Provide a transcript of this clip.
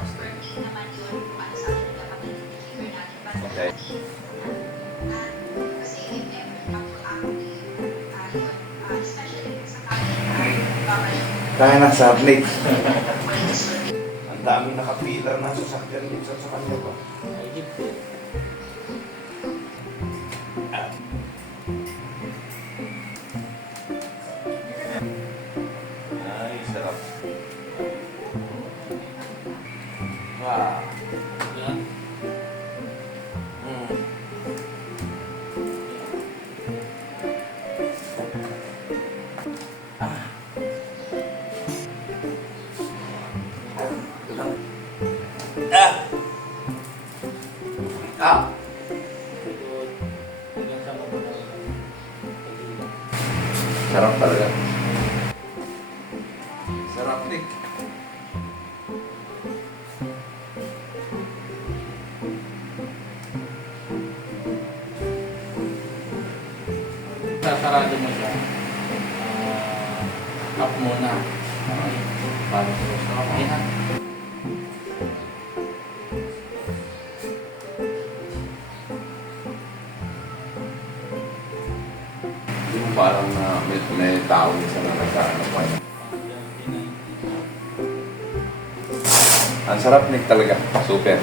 Okay. Kaya na sa plate. Ang dami nakapila na sasakyan dito sa kanya ba? Ay, sarap. Wow. Ah. Sarap talaga. Sarap, Nick. Sasarado mo siya. Up muna. Okay. Bago ko sa okay ha. Yung parang may tao sa nagkakaano pa niya. Ang sarap, Nick, talaga. Super.